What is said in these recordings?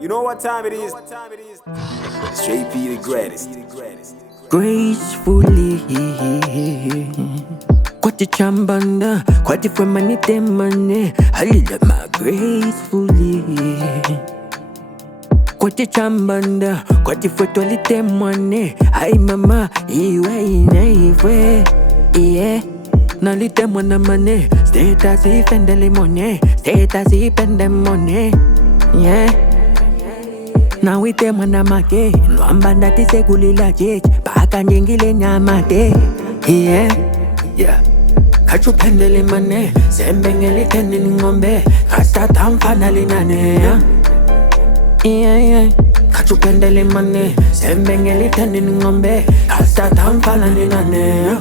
You know what time it is? Straight P the greatest. Gracefully Kwati chambanda Kwati fwe manite mane Halila ma gracefully Kwati chambanda Kwati fwe twalite mwane Hai mama iwe inaifwe yeah. Nalite mwana mane Status ifendele mone Status ipende mone yeah. Na wite mwana make Nwamba ndati segulila jeje Baka njengile nyamate yeah. Yeah. Kachupendele mane Sembengele teni ngombe Kasta tamfana linane yeah. Kachupendele mane Sembengele teni ngombe Kasta tamfana linane yeah.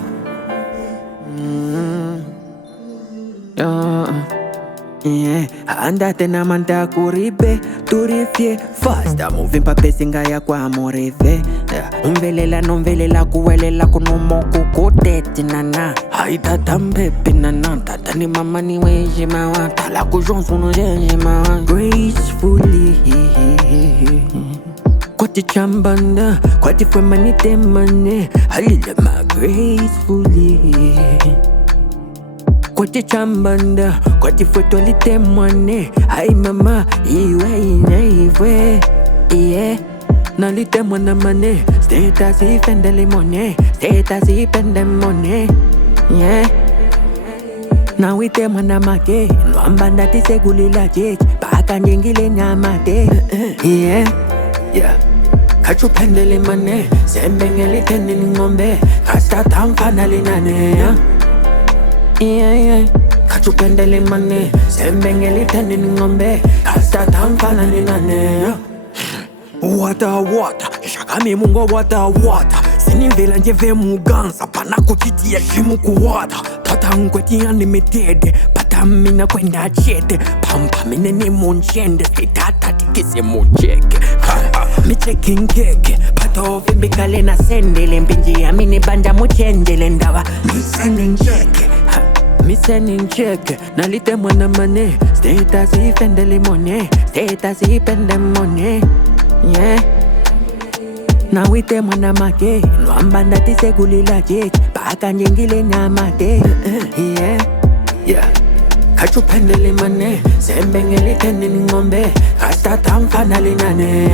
Andate na manta kuribe turifie Fasta moving pa pesinga ya kwa moreve Umvelela nomvelela kuwelela kunomo kukoteti nana Haita tampepe nana Tata ni mama ni weje mawa Tala kujonsu no jeje mawa Gracefully Kwati chambanda Kwati fwe manite mane Halila ma gracefully Kwati chambanda Kwati fwe twalite mwane Hai mama iwe inaifwe yeah. Nalite mwana mane Status ifendele mone Status ipende mone yeah. Nawite mwana make Nwamba ndati segulila jeje Baka njengile nyamate yeah. Yeah. Kachupendele mane Sembengele teni ngombe Kasta tamfana linane yeah. Kachupendele mane Sembengele teni ngombe Kasta tamfana linane Wata Shakami mungo wata Sinivela njeve muganza Pana kuchitia shimu kuwata Tata nkweti unlimited Pata mina kwenda chete Pampa mine ni munchende Sitata tikise muncheke Mi checking keke Pata ofi mbikale na sendele Mpinji ya mini banja muchendele ndawa Mi sending cheke Mi sending check Nalite mwana mane Status ifendele mone Status ipende mone yeah. Nawite mwana make Nwamba ndati segulila jeje Baka njengile nyamate yeah. Kachupendele mane Sembengele teni ngombe Kasta tamfana linane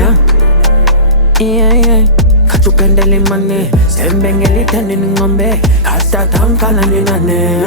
yeah. Kachupendele mane Sembengele teni ngombe Kasta tamfana linane